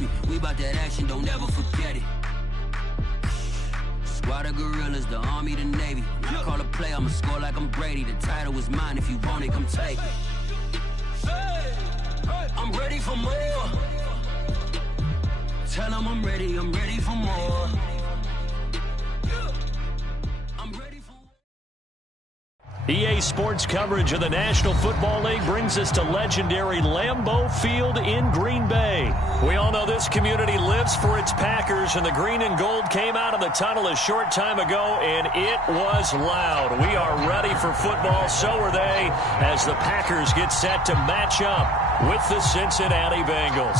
me. We about that action, don't ever forget it. Squad of gorillas, the Army, the Navy. When I call a play, I'ma score like I'm Brady. The title is mine, if you want it, come take it. I'm ready for more. Tell them I'm ready for more. EA Sports coverage of the National Football League brings us to legendary Lambeau Field in Green Bay. We all know this community lives for its Packers, and the green and gold came out of the tunnel a short time ago, and it was loud. We are ready for football, so are they, as the Packers get set to match up with the Cincinnati Bengals.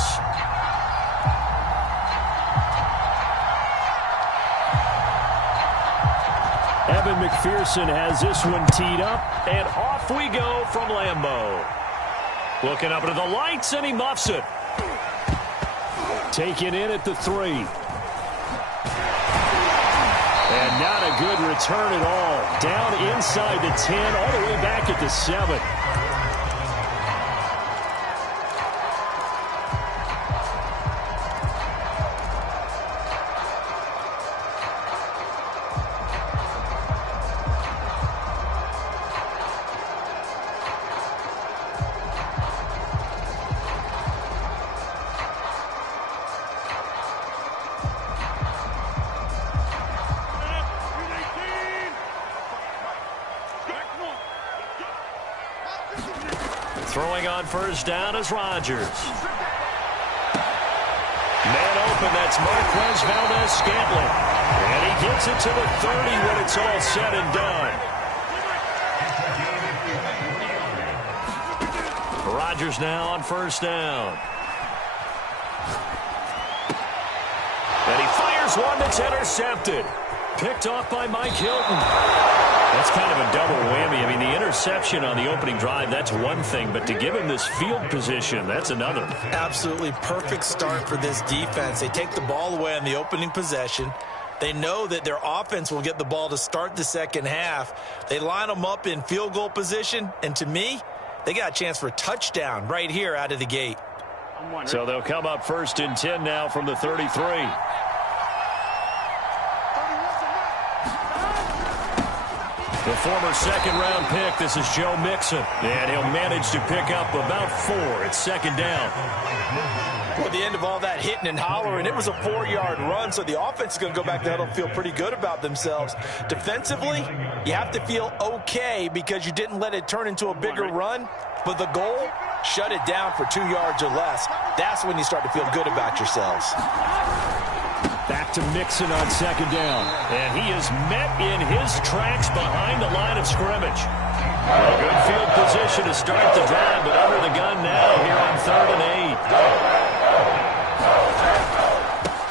Evan McPherson has this one teed up, and off we go from Lambeau. Looking up into the lights, and he muffs it. Taken in at the 3. And not a good return at all. Down inside the 10, all the way back at the 7. Throwing on first down is Rodgers. Man open, that's Marquez Valdes-Scantling. And he gets it to the 30 when it's all said and done. Rodgers now on first down. And he fires one that's intercepted. Picked off by Mike Hilton. That's kind of a double whammy. I mean, the interception on the opening drive, that's one thing, but to give him this field position, that's another. Absolutely perfect start for this defense. They take the ball away on the opening possession. They know that their offense will get the ball to start the second half. They line them up in field goal position, and to me, they got a chance for a touchdown right here out of the gate. So they'll come up first and 10 now from the 33. The former second-round pick, this is Joe Mixon. And he'll manage to pick up about 4. It's second down. Well, at the end of all that hitting and hollering, it was a 4-yard run, so the offense is going to go back to huddle and feel pretty good about themselves. Defensively, you have to feel okay because you didn't let it turn into a bigger run, but the goal, shut it down for 2 yards or less. That's when you start to feel good about yourselves. Back to Mixon on second down. And he is met in his tracks behind the line of scrimmage. A good field position to start the drive, but under the gun now here on 3rd and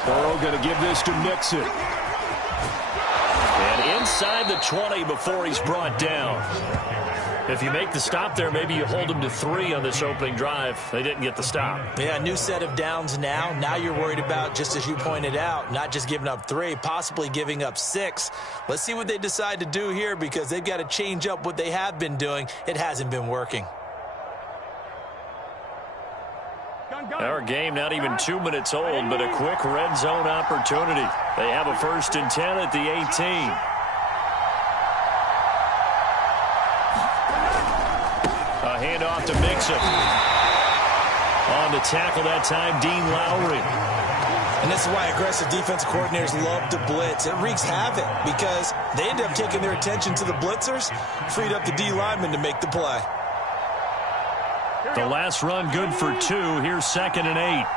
8. Burrow going to give this to Mixon. And inside the 20 before he's brought down. If you make the stop there, maybe you hold them to 3 on this opening drive. They didn't get the stop. Yeah, new set of downs now. Now you're worried about, just as you pointed out, not just giving up 3, possibly giving up 6. Let's see what they decide to do here because they've got to change up what they have been doing. It hasn't been working. Our game not even 2 minutes old, but a quick red zone opportunity. They have a 1st and 10 at the 18. Handoff to Mixon. On the tackle that time, Dean Lowry. And this is why aggressive defensive coordinators love to blitz. It wreaks havoc because they end up taking their attention to the blitzers, freed up the D lineman to make the play. The last run good for 2. Here's 2nd and 8.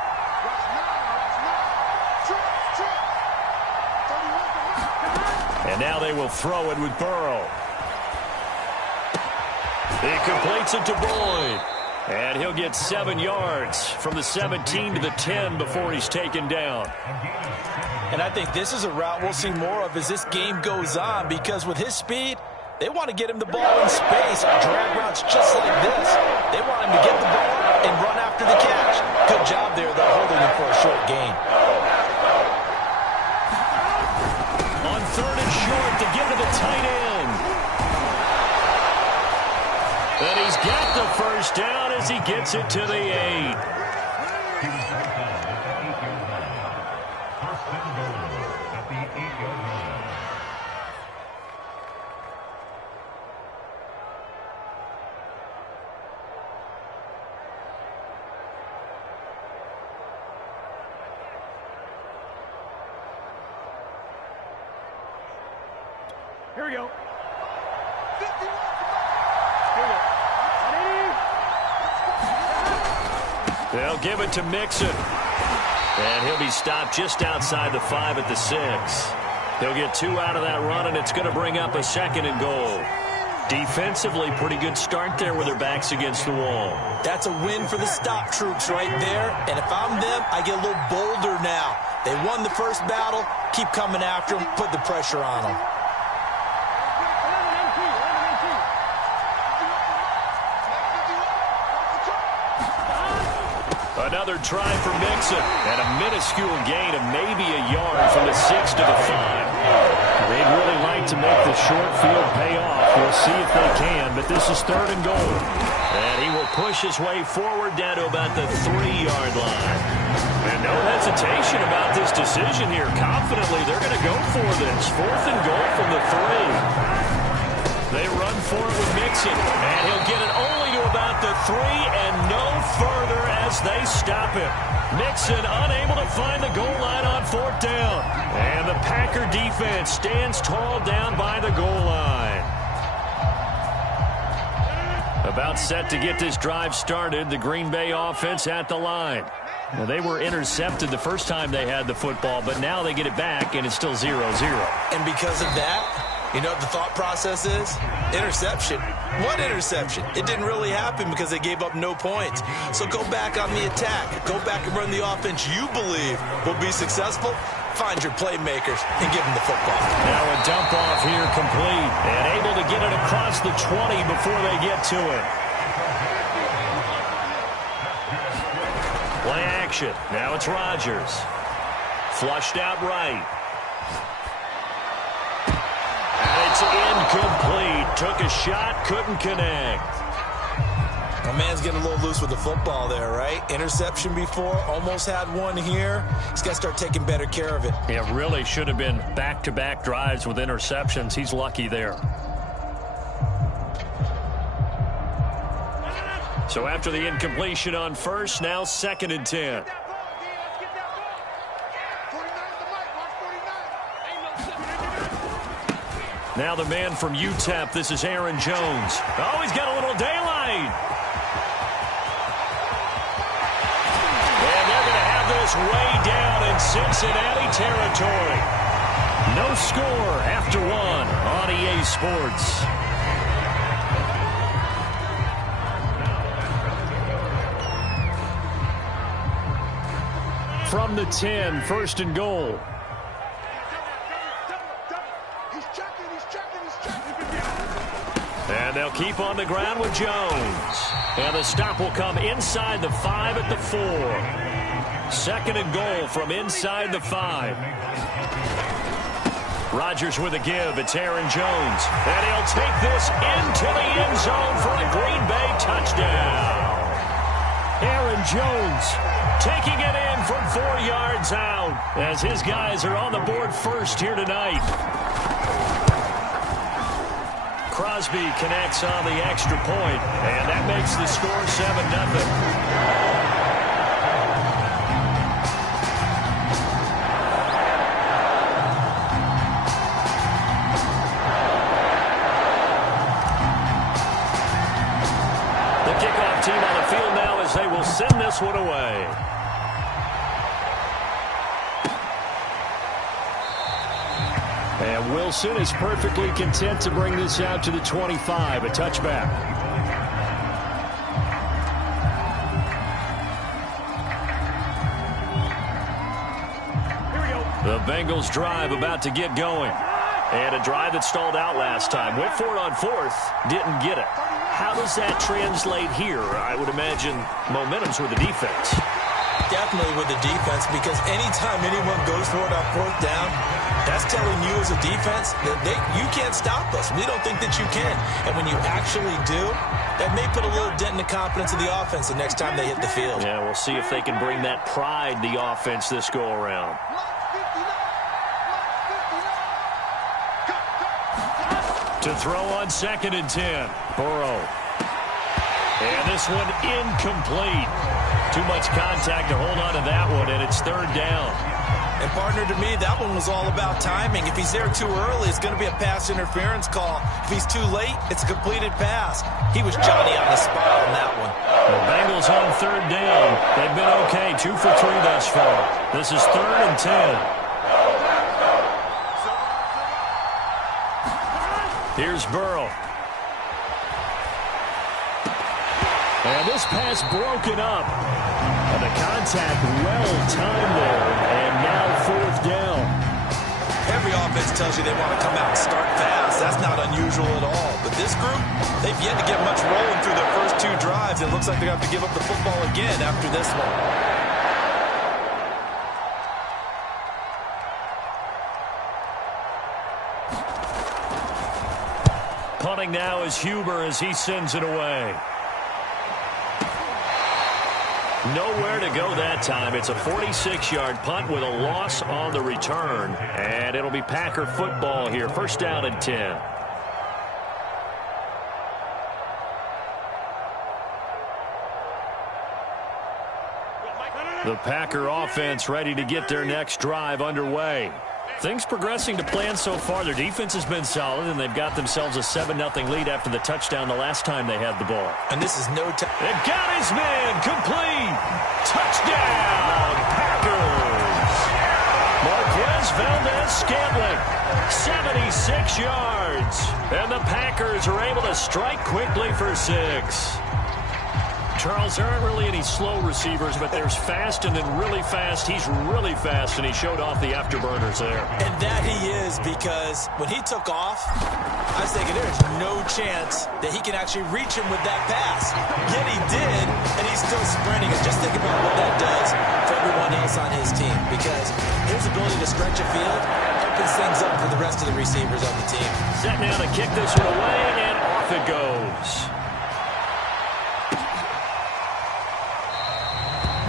And now they will throw it with Burrow. He completes it to Boyd. And he'll get 7 yards from the 17 to the 10 before he's taken down. And I think this is a route we'll see more of as this game goes on because with his speed, they want to get him the ball in space. Drag routes just like this. They want him to get the ball and run after the catch. Good job there, though, holding him for a short gain. On 3rd and short to give to the tight end. And he's got the first down as he gets it to the 8. Here we go. They'll give it to Mixon. And he'll be stopped just outside the 5 at the 6. He'll get 2 out of that run, and it's going to bring up a 2nd and goal. Defensively, pretty good start there with their backs against the wall. That's a win for the stop troops right there. And if I'm them, I get a little bolder now. They won the first battle. Keep coming after them. Put the pressure on them. Another try for Mixon, and a minuscule gain of maybe a yard from the 6 to the 5. They'd really like to make the short field pay off. We'll see if they can, but this is 3rd and goal. And he will push his way forward down to about the 3-yard line. And no hesitation about this decision here. Confidently, they're going to go for this. 4th and goal from the 3. They run for it with Mixon, and he'll get it only to about the 3 and no further as they stop him. Mixon unable to find the goal line on 4th down. And the Packer defense stands tall down by the goal line. About set to get this drive started, the Green Bay offense at the line. Now, they were intercepted the first time they had the football, but now they get it back, and it's still 0-0. And because of that, you know what the thought process is? Interception. What interception? It didn't really happen because they gave up no points. So go back on the attack. Go back and run the offense you believe will be successful. Find your playmakers and give them the football. Now a dump off here complete and able to get it across the 20 before they get to it. Play action. Now it's Rodgers. Flushed out right. It's incomplete. Took a shot, couldn't connect. My man's getting a little loose with the football there, right? Interception before, almost had one here. He's got to start taking better care of it. It really should have been back-to-back drives with interceptions. He's lucky there. So after the incompletion on first, now 2nd and 10. Now the man from UTEP, this is Aaron Jones. Oh, he's got a little daylight. And they're going to have this way down in Cincinnati territory. No score after 1 on EA Sports. From the 10, 1st and goal. And they'll keep on the ground with Jones. And the stop will come inside the 5 at the 4. 2nd and goal from inside the 5. Rodgers with a give. It's Aaron Jones. And he'll take this into the end zone for a Green Bay touchdown. Aaron Jones taking it in from 4 yards out as his guys are on the board first here tonight. Crosby connects on the extra point, and that makes the score 7-0. The kickoff team on the field now as they will send this one away. And Wilson is perfectly content to bring this out to the 25, a touchback. Here we go. The Bengals drive about to get going. And a drive that stalled out last time. Went for it on 4th, didn't get it. How does that translate here? I would imagine momentum's with the defense. Definitely with the defense, because anytime anyone goes for it on 4th down, that's telling you as a defense that you can't stop us. We don't think that you can. And when you actually do, That may put a little dent in the confidence of the offense the next time they hit the field. Yeah, we'll see if they can bring that pride, the offense, this go-around. To throw on 2nd and 10. Burrow. And this one incomplete. Too much contact to hold on to that one, and it's 3rd down. And, partner, to me, that one was all about timing. If he's there too early, it's going to be a pass interference call. If he's too late, it's a completed pass. He was Johnny on the spot on that one. The Bengals on 3rd down. They've been okay, 2 for 3 thus far. This is 3rd and 10. Here's Burrow. And this pass broken up. And the contact well-timed there. And now 4th down. Every offense tells you they want to come out and start fast. That's not unusual at all. But this group, they've yet to get much rolling through their first 2 drives. It looks like they're going to have to give up the football again after this one. Punting now is Huber as he sends it away. Nowhere to go that time. It's a 46-yard punt with a loss on the return. And it'll be Packer football here. 1st down and 10. The Packer offense ready to get their next drive underway. Things progressing to plan so far. Their defense has been solid, and they've got themselves a 7-0 lead after the touchdown the last time they had the ball. And this is no time. It got his man complete. Touchdown, Packers. Marquez Valdez-Scantling, 76 yards. And the Packers are able to strike quickly for 6. Charles, there aren't really any slow receivers, but there's fast and then really fast. He's really fast, and he showed off the afterburners there. And that he is, because when he took off, I was thinking there's no chance that he can actually reach him with that pass. Yet he did, and he's still sprinting. And just think about what that does for everyone else on his team, because his ability to stretch a field opens things up for the rest of the receivers on the team. Set now to kick this one away, and off it goes.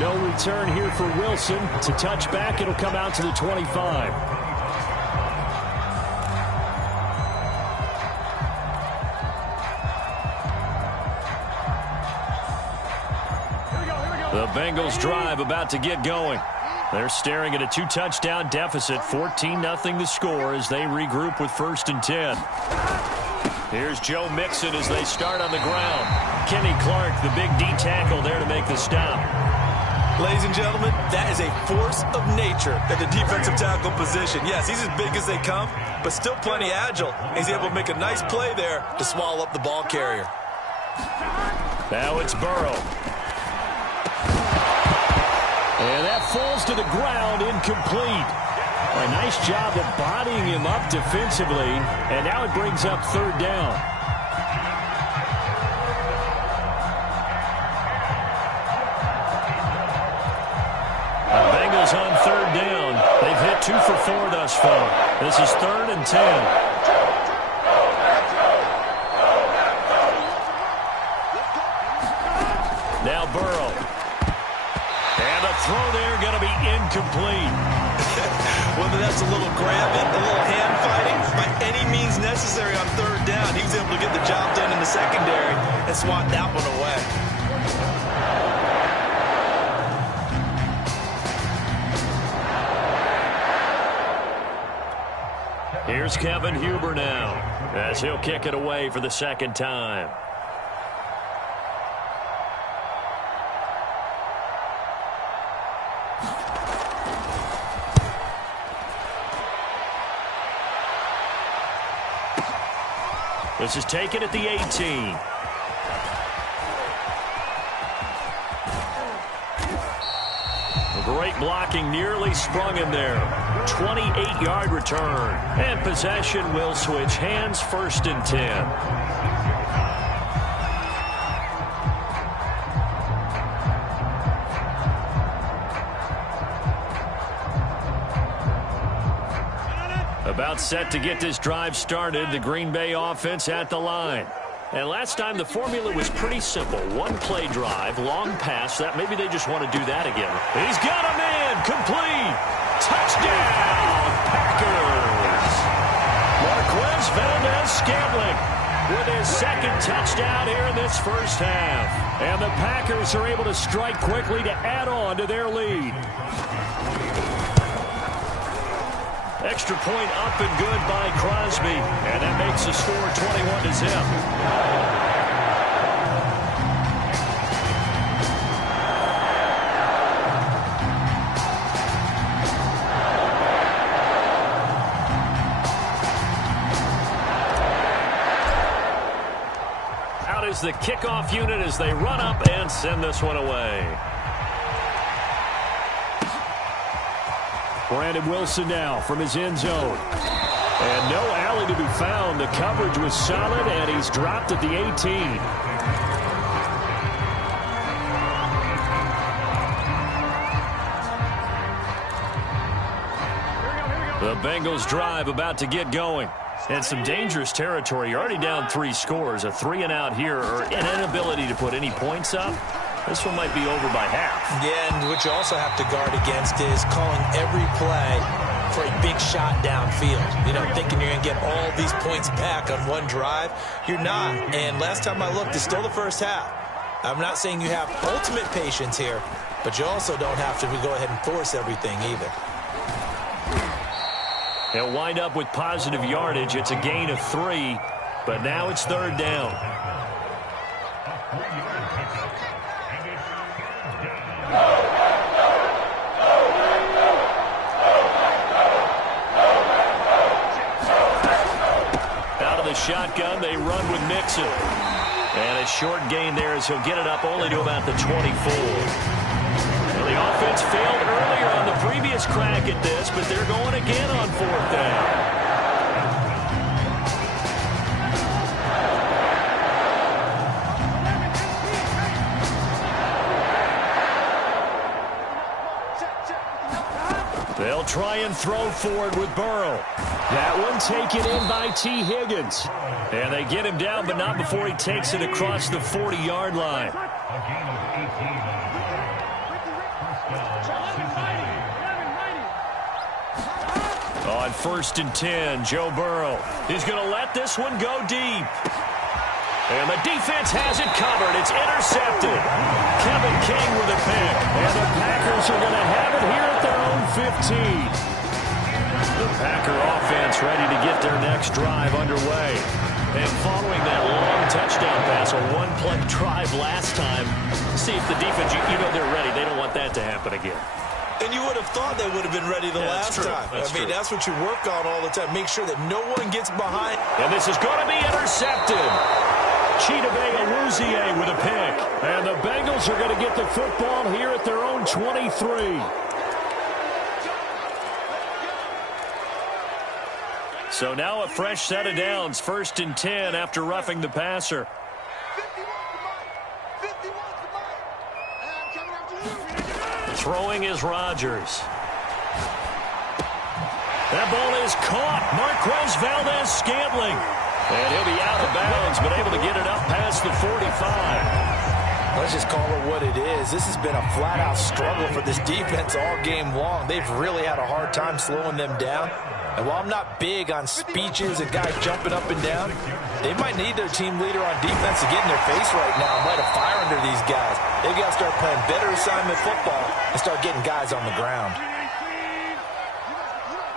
No return here for Wilson. It's a touchback. It'll come out to the 25. The Bengals drive about to get going. They're staring at a 2-touchdown deficit. 14-0 the score as they regroup with 1st and 10. Here's Joe Mixon as they start on the ground. Kenny Clark, the big D tackle there to make the stop. Ladies and gentlemen, that is a force of nature at the defensive tackle position. Yes, he's as big as they come, but still plenty agile. He's able to make a nice play there to swallow up the ball carrier. Now it's Burrow. And that falls to the ground, incomplete. A nice job of bodying him up defensively, and now it brings up 3rd down. On 3rd down. They've hit 2 for 4 thus far. This is 3rd and 10. Now Burrow. And the throw there going to be incomplete. Whether that's a little grabbing, a little hand fighting, by any means necessary on 3rd down, he was able to get the job done in the secondary and swat that one away. Here's Kevin Huber now as he'll kick it away for the 2nd time. This is taken at the 18. Great blocking, nearly sprung him there. 28-yard return. And possession will switch hands, 1st and 10. About set to get this drive started. The Green Bay offense at the line. And last time the formula was pretty simple. One play drive, long pass. That maybe they just want to do that again. He's got a man. Complete. Touchdown, Packers. Marquez Valdes-Scantling with his second touchdown here in this first half. And the Packers are able to strike quickly to add on to their lead. Extra point up and good by Crosby. And that makes the score 21-0. Out is the kickoff unit as they run up and send this one away. Brandon Wilson now from his end zone. And no alley to be found. The coverage was solid, and he's dropped at the 18. The Bengals drive about to get going. And some dangerous territory. You're already down 3 scores. A 3-and-out here or an inability to put any points up. This one might be over by half. Yeah, and what you also have to guard against is calling every play for a big shot downfield. You know, thinking you're going to get all these points back on one drive. You're not. And last time I looked, it's still the first half. I'm not saying you have ultimate patience here, but you also don't have to go ahead and force everything either. They'll wind up with positive yardage. It's a gain of 3, but now it's 3rd down. Out of the shotgun, they run with Mixon. And a short gain there as he'll get it up only to about the 24. Well, the offense failed earlier on the previous crack at this, but they're going again on 4th down. They'll try and throw forward with Burrow. That one taken in by T. Higgins. And they get him down, but not before he takes it across the 40-yard line. On 1st and 10, Joe Burrow. He's going to let this one go deep. And the defense has it covered. It's intercepted. Kevin King with a pick. And the Packers are going to have it here at their own 15. The Packer offense ready to get their next drive underway. And following that long touchdown pass, a one-play drive last time, see if the defense, you know they're ready. They don't want that to happen again. And you would have thought they would have been ready the last time. That's what you work on all the time. Make sure that no one gets behind. And this is going to be intercepted. Chidobe Awuzie with a pick. And the Bengals are going to get the football here at their own 23. So now a fresh set of downs. 1st and 10 after roughing the passer. Throwing is Rodgers. That ball is caught. Marquez Valdes-Scantling. And he'll be out of bounds, but able to get it up past the 45. Let's just call it what it is. This has been a flat-out struggle for this defense all game long. They've really had a hard time slowing them down. And while I'm not big on speeches and guys jumping up and down, they might need their team leader on defense to get in their face right now and light a fire under these guys. They've got to start playing better assignment football and start getting guys on the ground.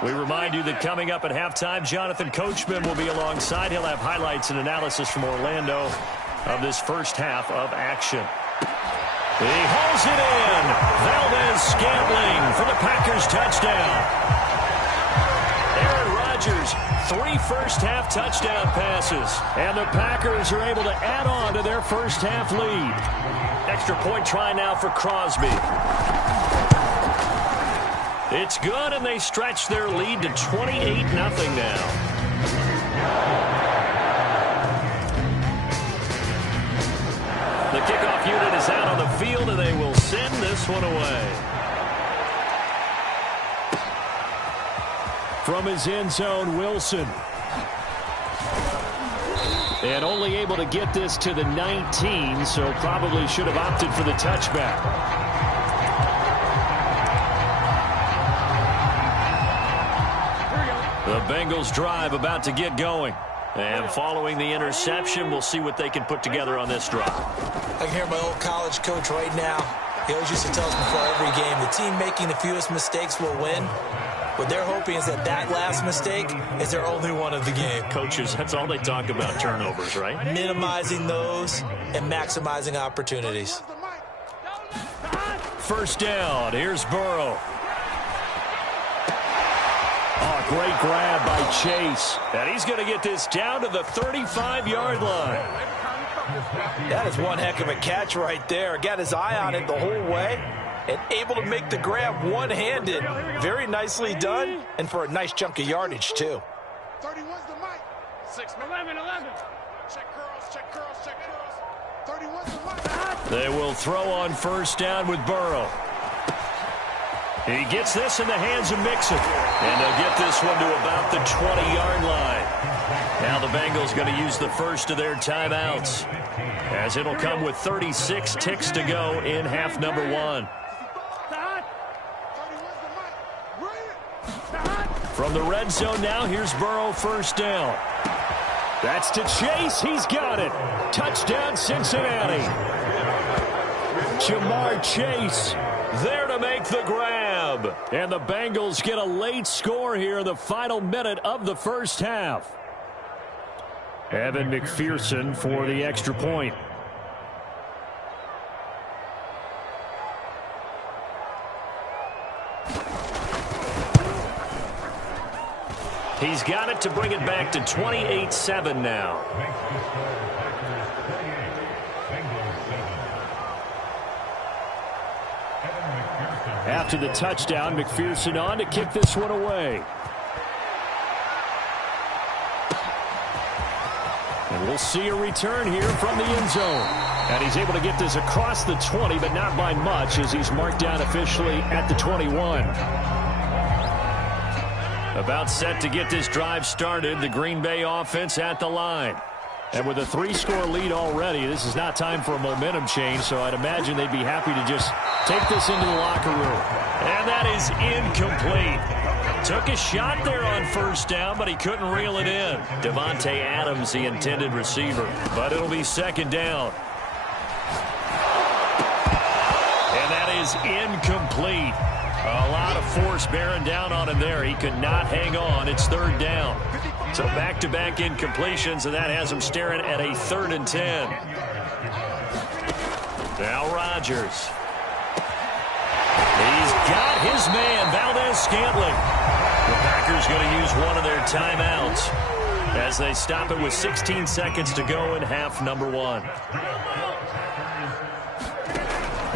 We remind you that coming up at halftime, Jonathan Coachman will be alongside. He'll have highlights and analysis from Orlando of this first half of action. He hauls it in. Valdes-Scantling for the Packers touchdown. Aaron Rodgers, 3 first-half touchdown passes. And the Packers are able to add on to their first-half lead. Extra point try now for Crosby. It's good, and they stretch their lead to 28-0 now. The kickoff unit is out on the field, and they will send this one away. From his end zone, Wilson. And only able to get this to the 19, so probably should have opted for the touchback. The Bengals drive about to get going. And following the interception, we'll see what they can put together on this drive. I can hear my old college coach right now. He always used to tell us before every game, the team making the fewest mistakes will win. What they're hoping is that last mistake is their only one of the game. Coaches, that's all they talk about, turnovers, right? Minimizing those and maximizing opportunities. First down, here's Burrow. Oh, great grab by Chase. And he's going to get this down to the 35-yard line. That is one heck of a catch right there. Got his eye on it the whole way and able to make the grab one-handed. Very nicely done, and for a nice chunk of yardage, too. 31's the mic. 6, 11. Check curls. 31's the mic. They will throw on first down with Burrow. He gets this in the hands of Mixon. And they'll get this one to about the 20-yard line. Now the Bengals going to use the first of their timeouts, as it'll come with 36 ticks to go in half number 1. From the red zone now, here's Burrow, first down. That's to Chase. He's got it. Touchdown, Cincinnati. Jamar Chase there to make the grab. And the Bengals get a late score here in the final minute of the first half. Evan McPherson for the extra point. He's got it to bring it back to 28-7 now. After the touchdown, McPherson on to kick this one away. And we'll see a return here from the end zone. And he's able to get this across the 20, but not by much, as he's marked down officially at the 21. About set to get this drive started, the Green Bay offense at the line. And with a 3-score lead already, this is not time for a momentum change, so I'd imagine they'd be happy to just take this into the locker room. And that is incomplete. Took a shot there on first down, but he couldn't reel it in. Devontae Adams, the intended receiver. But it'll be second down. And that is incomplete. A lot of force bearing down on him there. He could not hang on. It's third down. So back-to-back incompletions, and that has him staring at a 3rd and 10. Now Rodgers. He's got his man, Valdez-Scantling. The Packers going to use one of their timeouts as they stop it with 16 seconds to go in half number 1.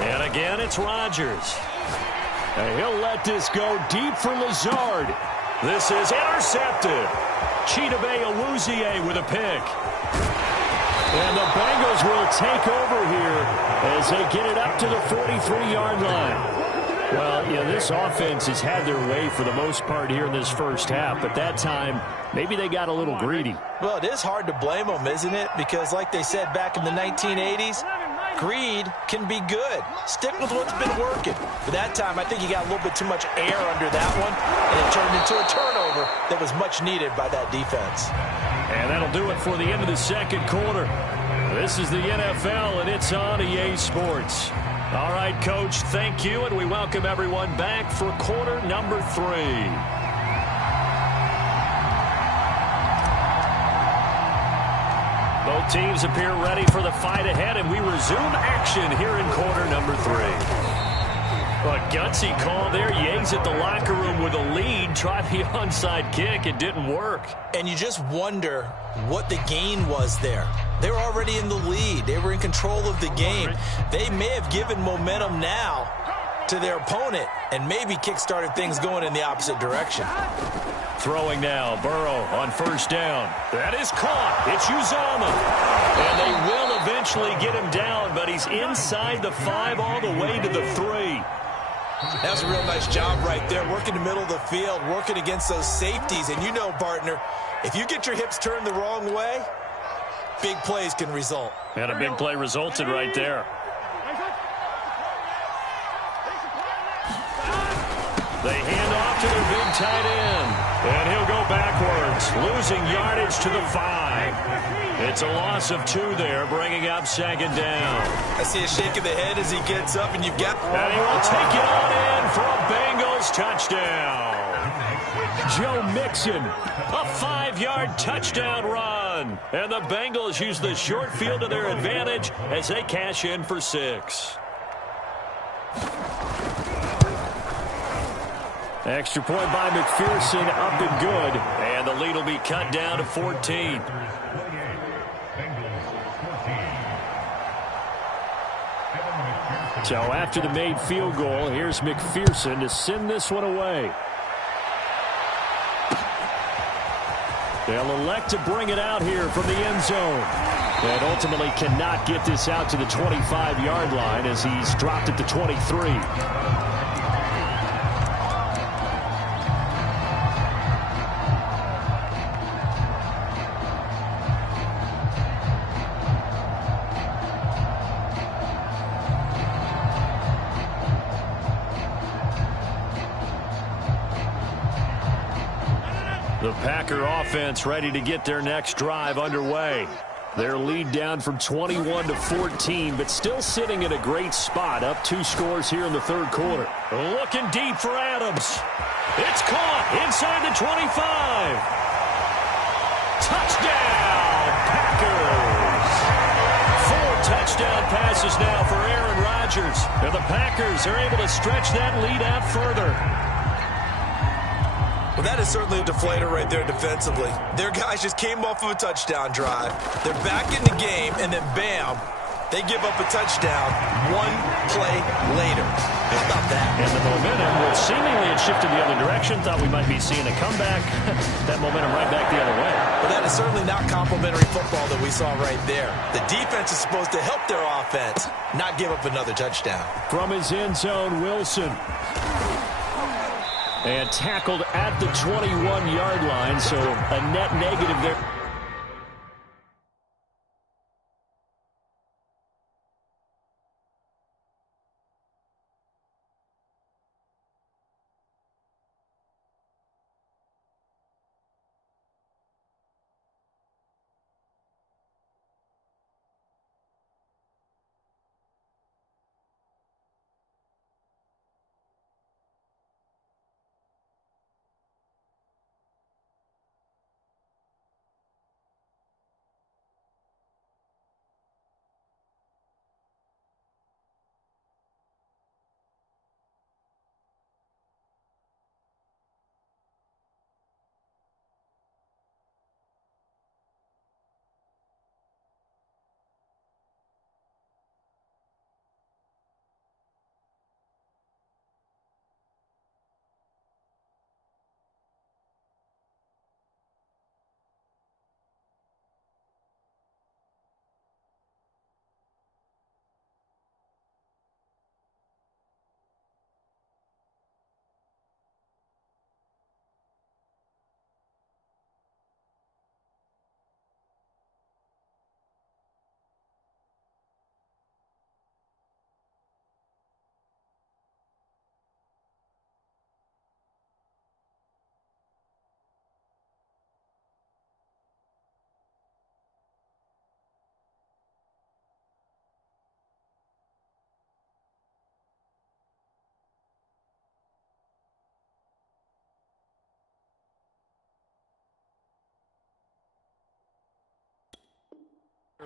And again, it's Rodgers. And he'll let this go deep for Lazard. This is intercepted. Chidobe Awuzie with a pick. And the Bengals will take over here as they get it up to the 43-yard line. Well, you know, this offense has had their way for the most part here in this first half, but that time, maybe they got a little greedy. Well, it is hard to blame them, isn't it? Because like they said back in the 1980s, greed can be good. Stick with what's been working. But that time, I think he got a little bit too much air under that one, and it turned into a turnover that was much needed by that defense. And that'll do it for the end of the second quarter. This is the NFL, and it's on EA Sports. All right, Coach, thank you, and we welcome everyone back for quarter number 3. Both teams appear ready for the fight ahead, and we resume action here in quarter number 3. A gutsy call there. Yates at the locker room with a lead. Tried the onside kick. It didn't work. And you just wonder what the gain was there. They were already in the lead. They were in control of the game. They may have given momentum now to their opponent and maybe kick-started things going in the opposite direction. Throwing now, Burrow on first down. That is caught. It's Uzomah. And they will eventually get him down, but he's inside the 5 all the way to the 3. That's a real nice job right there, working the middle of the field, working against those safeties. And you know, partner, if you get your hips turned the wrong way, big plays can result. And a big play resulted right there. They hand off to their big tight end. And he'll go backwards, losing yardage to the 5. It's a loss of 2 there, bringing up 2nd down. I see a shake of the head as he gets up, and you've got... And he will take it on in for a Bengals touchdown. Joe Mixon, a 5-yard touchdown run. And the Bengals use the short field to their advantage as they cash in for 6. Extra point by McPherson, up and good. And the lead will be cut down to 14. So after the made field goal, here's McPherson to send this one away. They'll elect to bring it out here from the end zone. And ultimately cannot get this out to the 25-yard line as he's dropped it to 23. The Packer offense ready to get their next drive underway. Their lead down from 21 to 14, but still sitting at a great spot, up 2 scores here in the 3rd quarter. Looking deep for Adams. It's caught inside the 25. Touchdown, Packers. 4 touchdown passes now for Aaron Rodgers. And the Packers are able to stretch that lead out further. Well, that is certainly a deflator right there defensively. Their guys just came off of a touchdown drive. They're back in the game, and then bam, they give up a touchdown 1 play later. How about that? And the momentum, which seemingly had shifted the other direction, thought we might be seeing a comeback. That momentum right back the other way. But that is certainly not complimentary football that we saw right there. The defense is supposed to help their offense, not give up another touchdown. From his end zone, Wilson. And tackled at the 21-yard line, so a net negative there.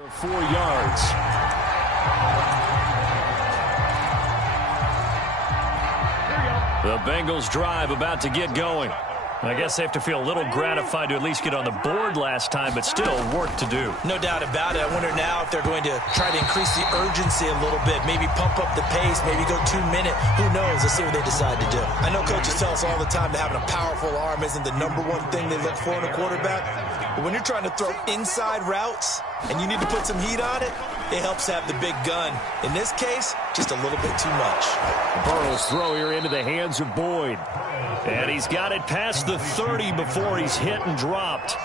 of 4 yards. The Bengals drive about to get going. I guess they have to feel a little gratified to at least get on the board last time, but still work to do. No doubt about it. I wonder now if they're going to try to increase the urgency a little bit, maybe pump up the pace, maybe go 2 minute. Who knows? Let's see what they decide to do. I know coaches tell us all the time that having a powerful arm isn't the #1 thing they look for in a quarterback. But when you're trying to throw inside routes and you need to put some heat on it, it helps have the big gun. In this case, just a little bit too much. Burrow's throw here into the hands of Boyd. And he's got it past the 30 before he's hit and dropped.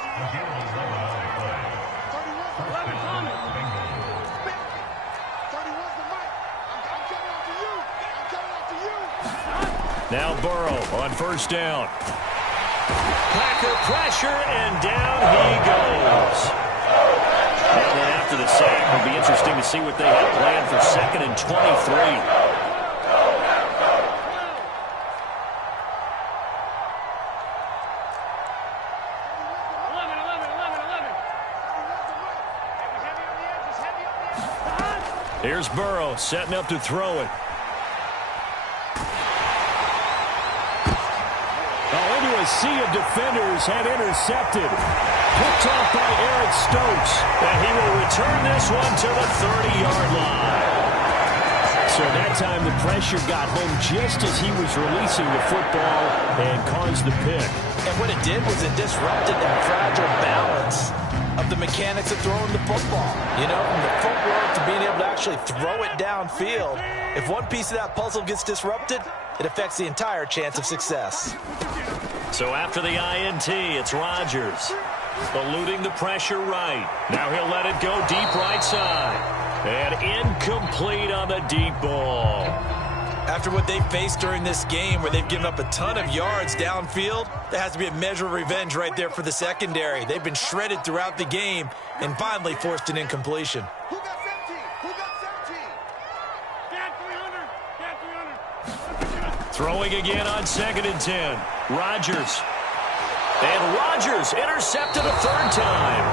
Now Burrow on first down. Packer pressure, and down he goes. And then after the sack, it'll be interesting to see what they have planned for 2nd and 23. Here's Burrow setting up to throw it. Into a sea of defenders and intercepted. Picked off by Eric Stokes. And he will return this one to the 30-yard line. So that time the pressure got home just as he was releasing the football and caused the pick. And what it did was it disrupted that fragile balance of the mechanics of throwing the football. You know, from the footwork to being able to actually throw it downfield. If one piece of that puzzle gets disrupted, it affects the entire chance of success. So after the INT, it's Rodgers. Eluding the pressure right. Now he'll let it go deep right side. And incomplete on the deep ball. After what they faced during this game where they've given up a ton of yards downfield, there has to be a measure of revenge right there for the secondary. They've been shredded throughout the game and finally forced an incompletion. Who got 17? Who got 17? Got 300. Got 300. Throwing again on 2nd and 10. Rodgers. And Rodgers intercepted a third time.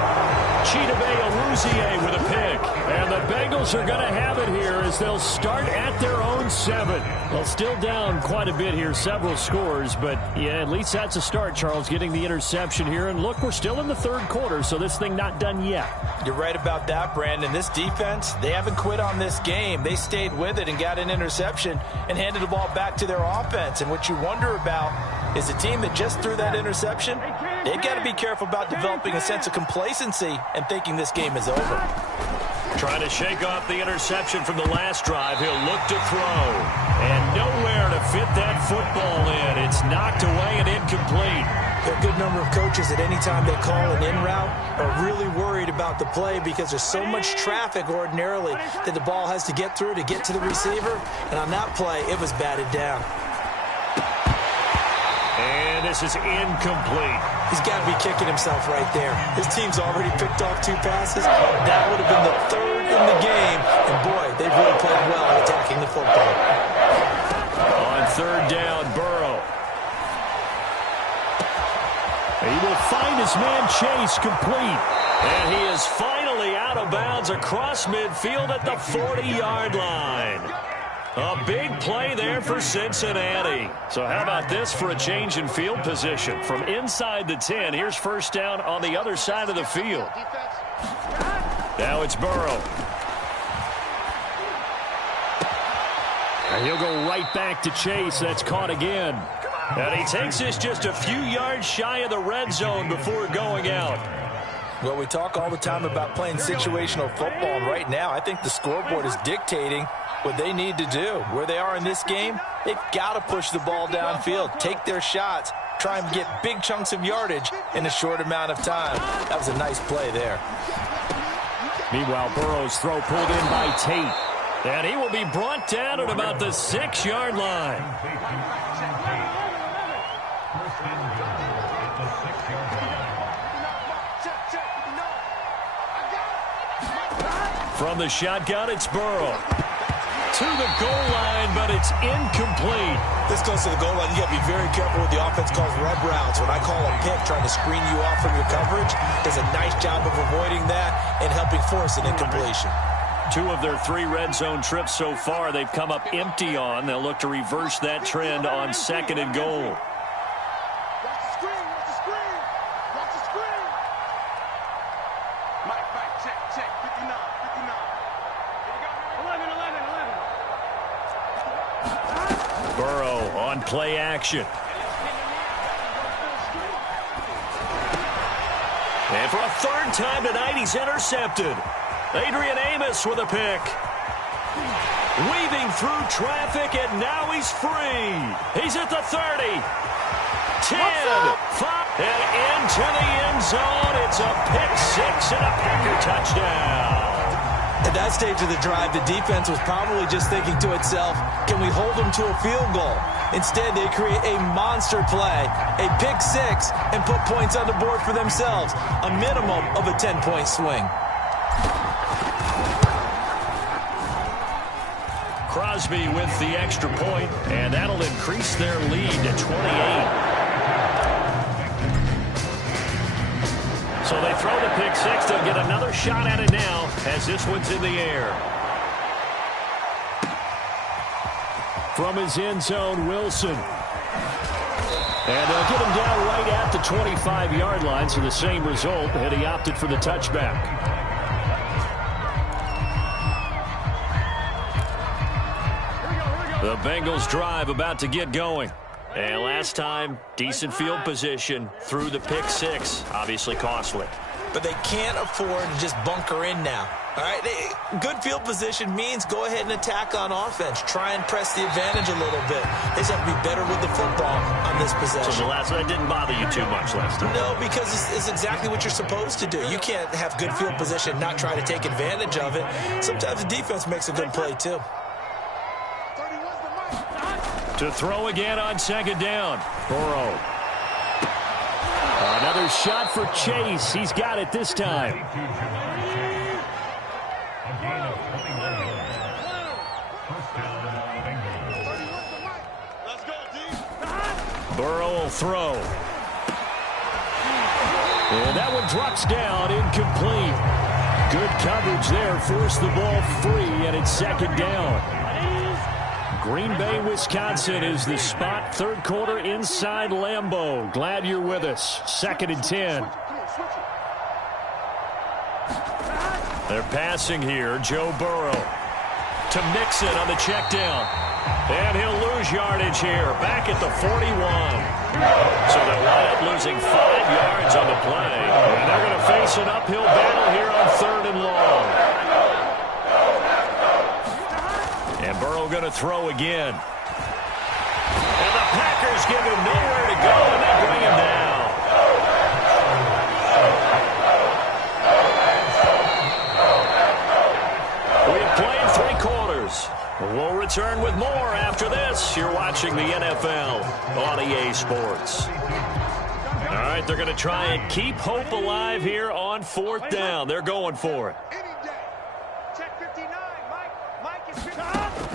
Chidobe Awuzie with a pick. And the Bengals are going to have it here as they'll start at their own 7. Well, still down quite a bit here, several scores. But, yeah, at least that's a start, Charles, getting the interception here. And, look, we're still in the third quarter, so this thing not done yet. You're right about that, Brandon. This defense, they haven't quit on this game. They stayed with it and got an interception and handed the ball back to their offense. And what you wonder about is a team that just threw that interception, they've got to be careful about developing a sense of complacency and thinking this game is over. Trying to shake off the interception from the last drive. He'll look to throw. And nowhere to fit that football in. It's knocked away and incomplete. There are a good number of coaches at any time they call an in route are really worried about the play because there's so much traffic ordinarily that the ball has to get through to get to the receiver. And on that play, it was batted down. And this is incomplete. He's got to be kicking himself right there. His team's already picked off 2 passes. That would have been the 3rd in the game. And, boy, they've really played well at attacking the football. On 3rd down, Burrow. He will find his man Chase complete. And he is finally out of bounds across midfield at the 40-yard line. A big play there for Cincinnati. So how about this for a change in field position? From inside the 10, here's first down on the other side of the field. Now it's Burrow. And he'll go right back to Chase. That's caught again. And he takes this just a few yards shy of the red zone before going out. Well, we talk all the time about playing situational football, and right now I think the scoreboard is dictating what they need to do. Where they are in this game, they've got to push the ball downfield, take their shots, try and get big chunks of yardage in a short amount of time. That was a nice play there. Meanwhile, Burrow's throw pulled in by Tate. And he will be brought down at about the 6-yard line. From the shotgun, it's Burrow. To the goal line, but it's incomplete. This goes to the goal line. You got to be very careful with the offense calls rub routes. When I call a pick trying to screen you off from your coverage, does a nice job of avoiding that and helping force an incompletion. 2 of their 3 red zone trips so far they've come up empty on. They'll look to reverse that trend on 2nd and goal. Watch the screen. Watch the screen. Watch the screen. Mike, check. 59. 59. 11. Burrow on play action. And for a 3rd time tonight, he's intercepted. Adrian Amos with a pick. Weaving through traffic, and now he's free. He's at the 30. 10, 5, and into the end zone. It's a pick 6 and a Packer touchdown. And that's stage of the drive, the defense was probably just thinking to itself, can we hold them to a field goal? Instead, they create a monster play, a pick six, and put points on the board for themselves, a minimum of a 10-point swing. Crosby with the extra point, and that'll increase their lead to 28. So they throw the pick six. They'll get another shot at it now as this one's in the air. From his end zone, Wilson. And they'll get him down right at the 25-yard line, so the same result, and he opted for the touchback. The Bengals drive about to get going. And last time, decent field position through the pick six. Obviously costly. But they can't afford to just bunker in now. All right, good field position means go ahead and attack on offense. Try and press the advantage a little bit. They just have to be better with the football on this possession. So that didn't bother you too much last time? No, because it's exactly what you're supposed to do. You can't have good field position and not try to take advantage of it. Sometimes the defense makes a good play, too. To throw again on second down. Burrow. Another shot for Chase. He's got it this time. Burrow will throw. And that one drops down, incomplete. Good coverage there. Forced the ball free, and it's second down. Green Bay, Wisconsin is the spot. Third quarter inside Lambeau. Glad you're with us. 2nd and 10. They're passing here. Joe Burrow to Mixon on the check down. And he'll lose yardage here. Back at the 41. So they'll wind up losing 5 yards on the play. And they're going to face an uphill battle here on 3rd and long. And Burrow going to throw again. And the Packers give him nowhere to go, and they bring him down. We have played 3 quarters. We'll return with more after this. You're watching the NFL on EA Sports. All right, they're going to try and keep hope alive here on 4th down. They're going for it.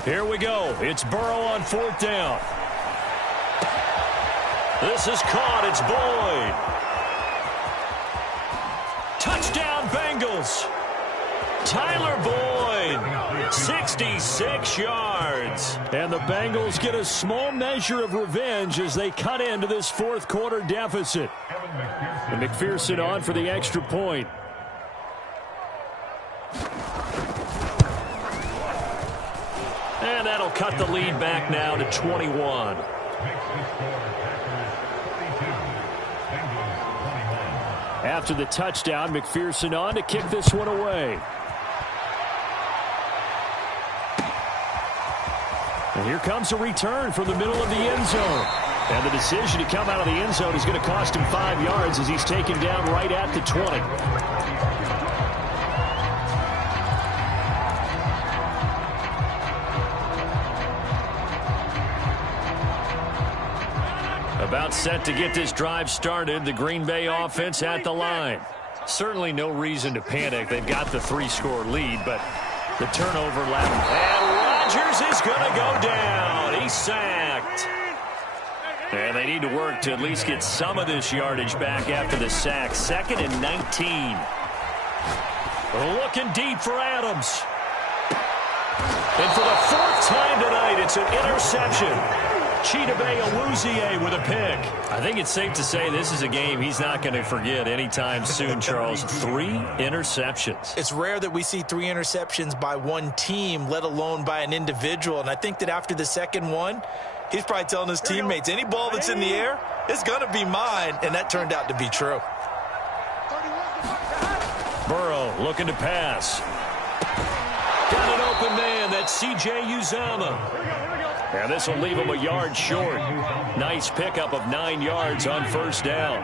Here we go. It's Burrow on 4th down. This is caught. It's Boyd. Touchdown, Bengals. Tyler Boyd, 66 yards. And the Bengals get a small measure of revenge as they cut into this 4th quarter deficit. And McPherson on for the extra point. And that'll cut the lead back now to 21. After the touchdown, McPherson on to kick this one away. And here comes a return from the middle of the end zone. And the decision to come out of the end zone is going to cost him 5 yards as he's taken down right at the 20. About set to get this drive started. The Green Bay offense at the line. Certainly no reason to panic. They've got the 3-score lead, but the turnover left. And Rodgers is going to go down. He's sacked. And they need to work to at least get some of this yardage back after the sack. 2nd and 19. Looking deep for Adams. And for the 4th time tonight, it's an interception. Chidobe Awuzie with a pick. I think it's safe to say this is a game he's not going to forget anytime soon, Charles. 3 interceptions. It's rare that we see 3 interceptions by one team, let alone by an individual. And I think that after the second one, he's probably telling his teammates, any ball that's in the air, it's going to be mine. And that turned out to be true. Burrow looking to pass. Got an open man. That's C.J. Uzomah. And this will leave them a yard short. Nice pickup of 9 yards on first down.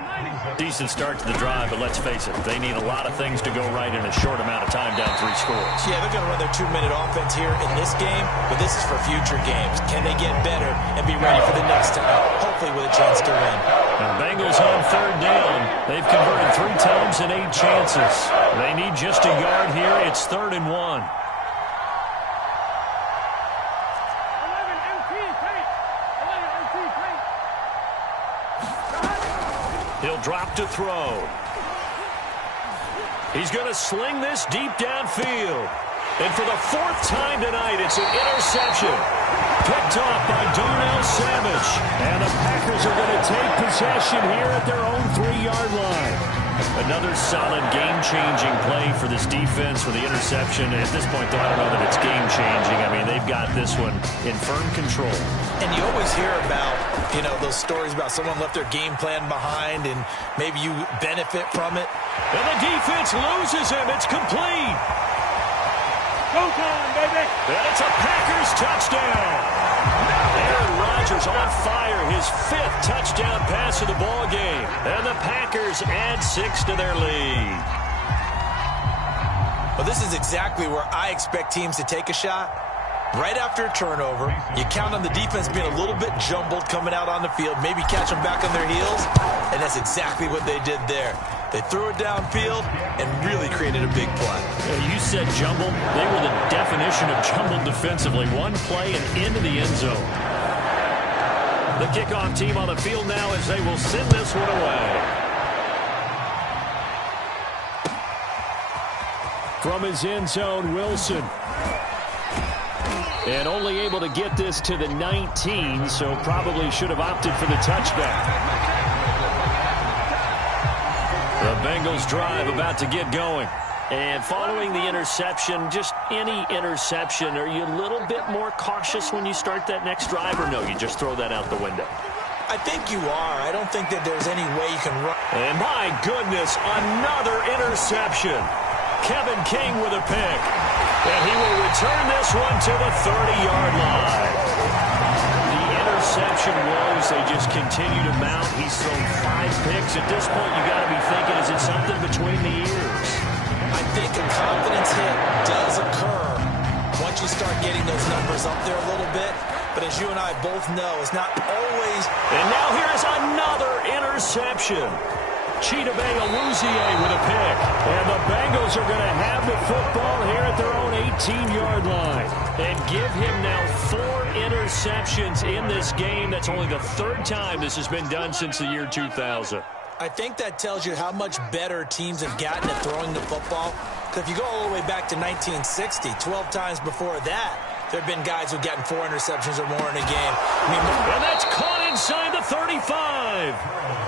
Decent start to the drive, but let's face it, they need a lot of things to go right in a short amount of time down 3 scores. Yeah, they're going to run their 2-minute offense here in this game, but this is for future games. Can they get better and be ready for the next time? Hopefully with a chance to win. And Bengals on third down. They've converted 3 times in 8 chances. They need just a yard here. It's 3rd and 1. He'll drop to throw. He's going to sling this deep downfield. And for the 4th time tonight, it's an interception. Picked off by Darnell Savage. And the Packers are going to take possession here at their own 3-yard line. Another solid game-changing play for this defense with the interception. At this point, though, I don't know that it's game-changing. I mean, they've got this one in firm control. And you always hear about, you know, those stories about someone left their game plan behind and maybe you benefit from it. And the defense loses him. It's complete. Go time, baby. And it's a Packers touchdown. Aaron Rodgers on fire, his 5th touchdown pass of the ball game. And the Packers add 6 to their lead. Well, this is exactly where I expect teams to take a shot. Right after a turnover, you count on the defense being a little bit jumbled coming out on the field, maybe catch them back on their heels, and that's exactly what they did there. They threw it downfield and really created a big play. Yeah, you said jumbled. They were the definition of jumbled defensively. One play and into the end zone. The kickoff team on the field now as they will send this one away. From his end zone, Wilson. And only able to get this to the 19, so probably should have opted for the touchback. The Bengals drive about to get going. And following the interception, just any interception, are you a little bit more cautious when you start that next drive, or no, you just throw that out the window? I think you are. I don't think that there's any way you can run. And my goodness, another interception. Kevin King with a pick. And he will return this one to the 30-yard line. The interception woes, they just continue to mount. He's thrown 5 picks. At this point, you got to be thinking, is it something between the ears? I think a confidence hit does occur once you start getting those numbers up there a little bit. But as you and I both know, it's not always. And now here's another interception. Chidobe Awuzie with a pick. And the Bengals are going to have the football here at their own 18-yard line. And give him now 4 interceptions in this game. That's only the 3rd time this has been done since the year 2000. I think that tells you how much better teams have gotten at throwing the football. Because if you go all the way back to 1960, 12 times before that, there have been guys who've gotten 4 interceptions or more in a game. And that's caught inside the 35.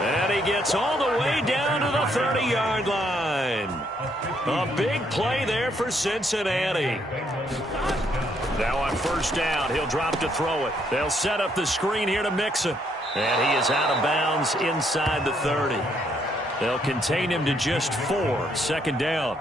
And he gets all the way down to the 30-yard line. A big play there for Cincinnati. Now on first down, he'll drop to throw it. They'll set up the screen here to Mixon. And he is out of bounds inside the 30. They'll contain him to just 4. Second down.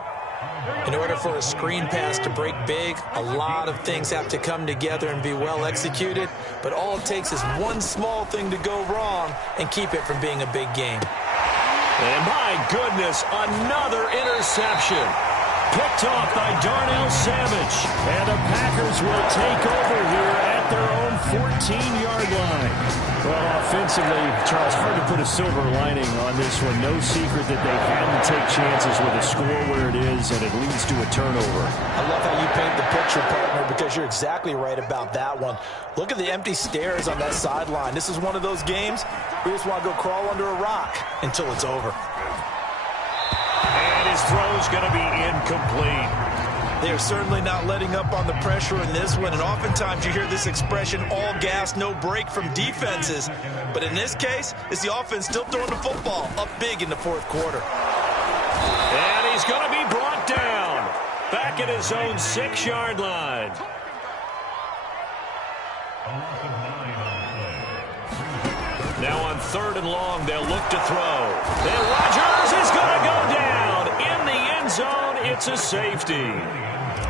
In order for a screen pass to break big, a lot of things have to come together and be well executed. But all it takes is one small thing to go wrong and keep it from being a big game. And my goodness, another interception. Picked off by Darnell Savage. And the Packers will take over here at their own 14-yard line. Well, offensively, Charles, hard to put a silver lining on this one. No secret that they had to take chances with a score where it is, and it leads to a turnover. I love how you paint the picture, partner, because you're exactly right about that one. Look at the empty stairs on that sideline. This is one of those games we just want to go crawl under a rock until it's over. And his throw's going to be incomplete. They are certainly not letting up on the pressure in this one, and oftentimes you hear this expression, all gas, no break from defenses. But in this case, it's the offense still throwing the football up big in the 4th quarter. And he's going to be brought down back at his own 6-yard line. Now on 3rd and long, they'll look to throw. And Rodgers is going to go down in the end zone. It's a safety.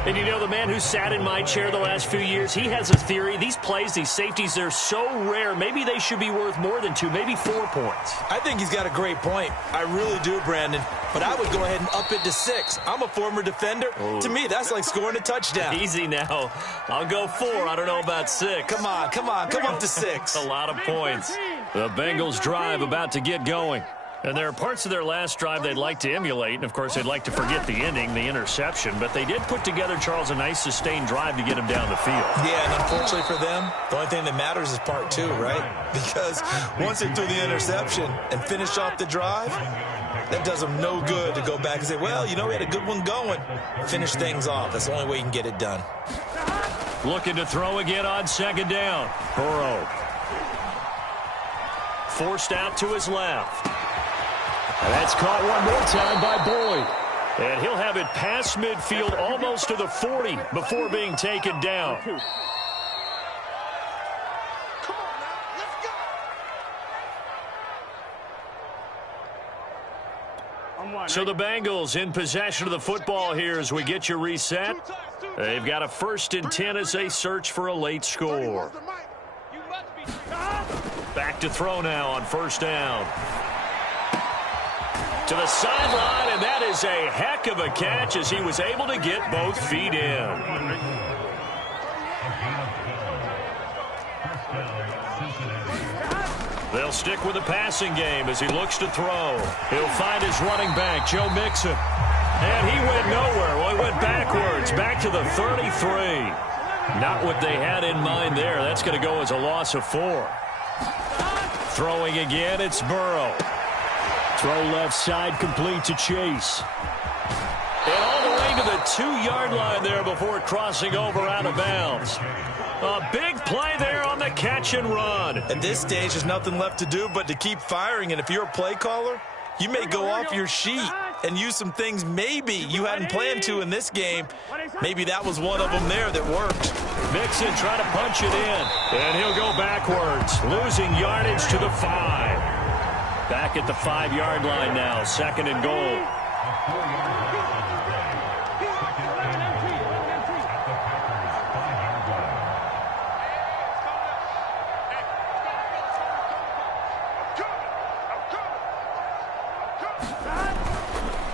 And you know, the man who sat in my chair the last few years, he has a theory. These plays, these safeties, they're so rare. Maybe they should be worth more than 2, maybe 4 points. I think he's got a great point. I really do, Brandon. But I would go ahead and up it to 6. I'm a former defender. To me, that's like scoring a touchdown. Easy now. I'll go 4. I don't know about 6. Come on. Come up to 6. A lot of points. The Bengals drive about to get going. And there are parts of their last drive they'd like to emulate. And, of course, they'd like to forget the ending, the interception. But they did put together, Charles, a nice sustained drive to get him down the field. Yeah, and unfortunately for them, the only thing that matters is part 2, right? Because once they threw the interception and finished off the drive, that does them no good to go back and say, well, you know, we had a good one going. Finish things off. That's the only way you can get it done. Looking to throw again on 2nd down. Burrow. Forced out to his left. And that's caught one more time by Boyd. And he'll have it past midfield almost to the 40 before being taken down. Come on now, let's go. So the Bengals in possession of the football here as we get you reset. They've got a 1st and 10 as they search for a late score. Back to throw now on 1st down. To the sideline, and that is a heck of a catch as he was able to get both feet in. They'll stick with the passing game as he looks to throw. He'll find his running back, Joe Mixon. And he went nowhere. Well, he went backwards, back to the 33. Not what they had in mind there. That's going to go as a loss of 4. Throwing again, it's Burrow. Throw left side, complete to Chase. And all the way to the 2-yard line there before crossing over out of bounds. A big play there on the catch and run. At this stage, there's nothing left to do but to keep firing. And if you're a play caller, you may go off your sheet and use some things maybe you hadn't planned to in this game. Maybe that was one of them there that worked. Mixon trying to punch it in. And he'll go backwards, losing yardage to the 5. Back at the 5-yard line now, 2nd and goal.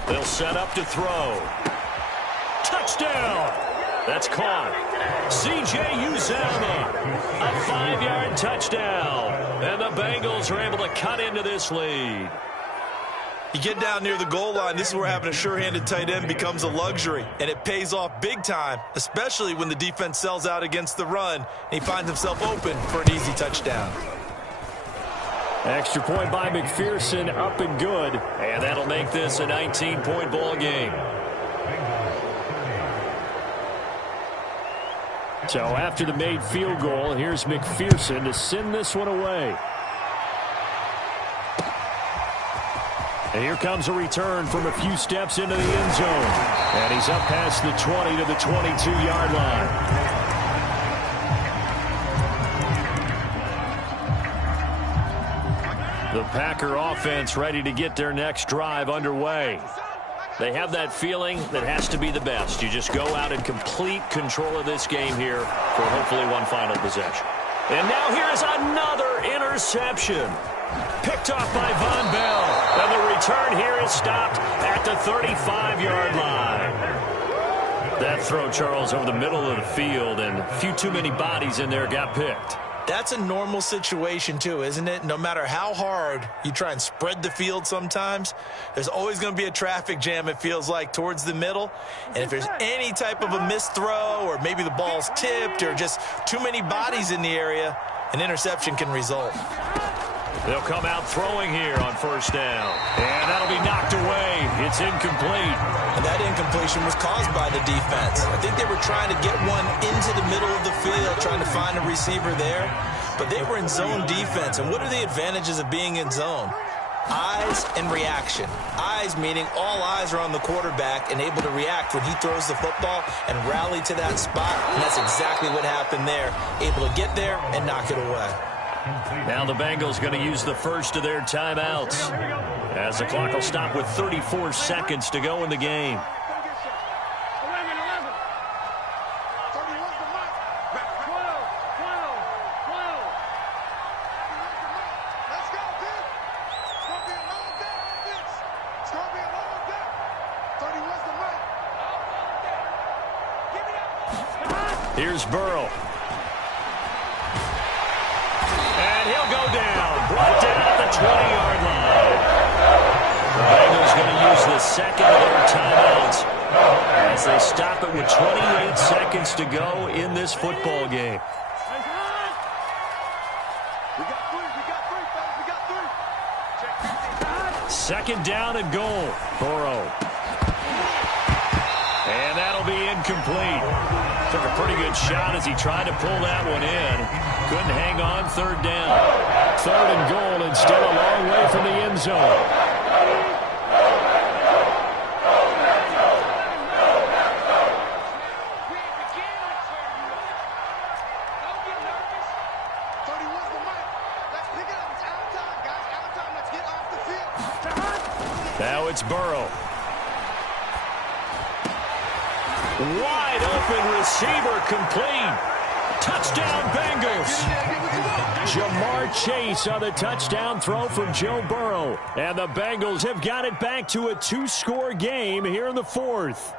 They'll set up to throw. Touchdown! That's caught. C.J. Uzomah, a 5-yard touchdown. And the Bengals are able to cut into this lead. You get down near the goal line, this is where having a sure-handed tight end becomes a luxury. And it pays off big time, especially when the defense sells out against the run. And he finds himself open for an easy touchdown. Extra point by McPherson, up and good. And that'll make this a 19-point ball game. So after the made field goal, here's McPherson to send this one away. And here comes a return from a few steps into the end zone. And he's up past the 20 to the 22-yard line. The Packer offense ready to get their next drive underway. They have that feeling that has to be the best. You just go out and complete control of this game here for hopefully one final possession. And now here is another interception. Picked off by Von Bell. And the return here is stopped at the 35-yard line. That throw, Charles, over the middle of the field, and a few too many bodies in there got picked. That's a normal situation, too, isn't it? No matter how hard you try and spread the field sometimes, there's always going to be a traffic jam, it feels like, towards the middle. And if there's any type of a missed throw or maybe the ball's tipped or just too many bodies in the area, an interception can result. They'll come out throwing here on 1st down. And that'll be knocked away. It's incomplete. And that incompletion was caused by the defense. I think they were trying to get one into the middle of the field, trying to find a receiver there. But they were in zone defense. And what are the advantages of being in zone? Eyes and reaction. Eyes meaning all eyes are on the quarterback and able to react when he throws the football and rally to that spot. And that's exactly what happened there. Able to get there and knock it away. Now the Bengals going to use the first of their timeouts as the clock will stop with 34 seconds to go in the game. Here's Burrow. And he'll go down. Brought down at the 20-yard line. The Bengals going to use the second of their timeouts as they stop it with 28 seconds to go in this football game. Second down and goal. Burrow. And that'll be incomplete. Took a pretty good shot as he tried to pull that one in. Couldn't hang on. Third down. Third and goal, and still a long way from the end zone. Now it's Burrow. Wide open receiver complete. Touchdown Bengals. Jamar Chase on the touchdown throw from Joe Burrow. And the Bengals have got it back to a 2-score game here in the fourth.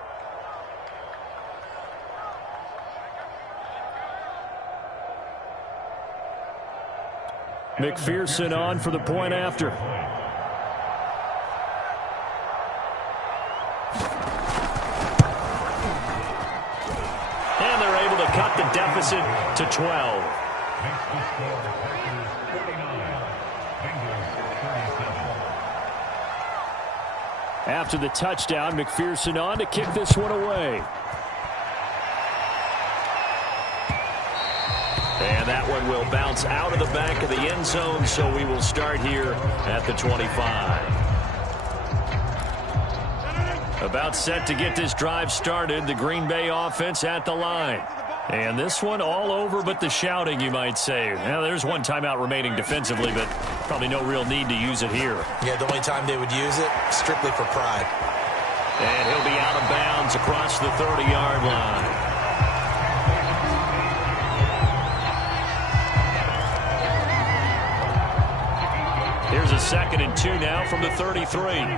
McPherson on for the point after. And they're able to cut the deficit to 12. After the touchdown, McPherson on to kick this one away. And that one will bounce out of the back of the end zone, so we will start here at the 25. About set to get this drive started, the Green Bay offense at the line. And this one all over but the shouting, you might say. Now, there's one timeout remaining defensively, but probably no real need to use it here. Yeah, the only time they would use it, strictly for pride. And he'll be out of bounds across the 30-yard line. Here's a 2nd and 2 now from the 33.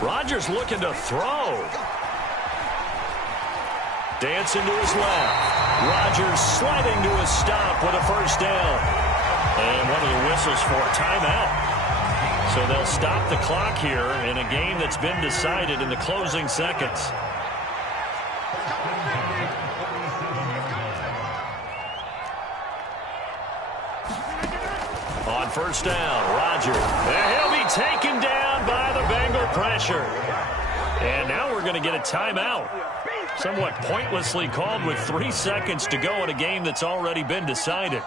Rodgers looking to throw. Dancing to his left. Rodgers sliding to a stop with a first down. And one of the whistles for a timeout. So they'll stop the clock here in a game that's been decided in the closing seconds. On first down, Rodgers. And he'll be taken down by the Bengal pressure. And now we're going to get a timeout. Somewhat pointlessly called with 3 seconds to go in a game that's already been decided.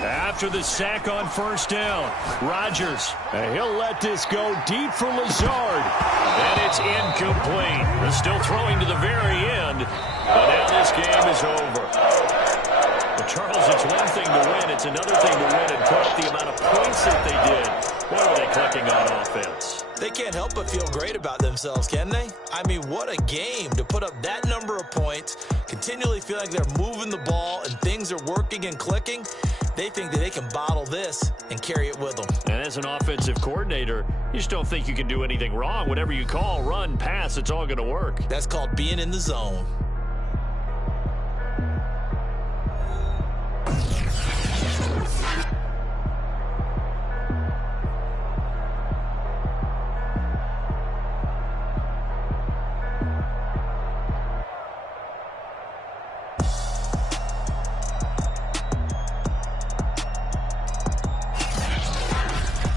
After the sack on first down, Rodgers. He'll let this go deep for Lazard. And it's incomplete. They're still throwing to the very end. But now this game is over. Well, Charles, it's one thing to win. It's another thing to win and put up the amount of points that they did. What are they clicking on offense? They can't help but feel great about themselves, can they? I mean, what a game to put up that number of points, continually feel like they're moving the ball and things are working and clicking. They think that they can bottle this and carry it with them. And as an offensive coordinator, you just don't think you can do anything wrong. Whatever you call, run, pass, it's all going to work. That's called being in the zone.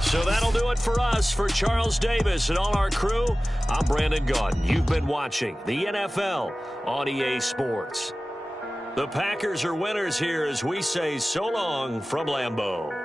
So that'll do it for us. For Charles Davis and all our crew, I'm Brandon Gaudin. You've been watching the NFL on EA Sports. The Packers are winners here as we say so long from Lambeau.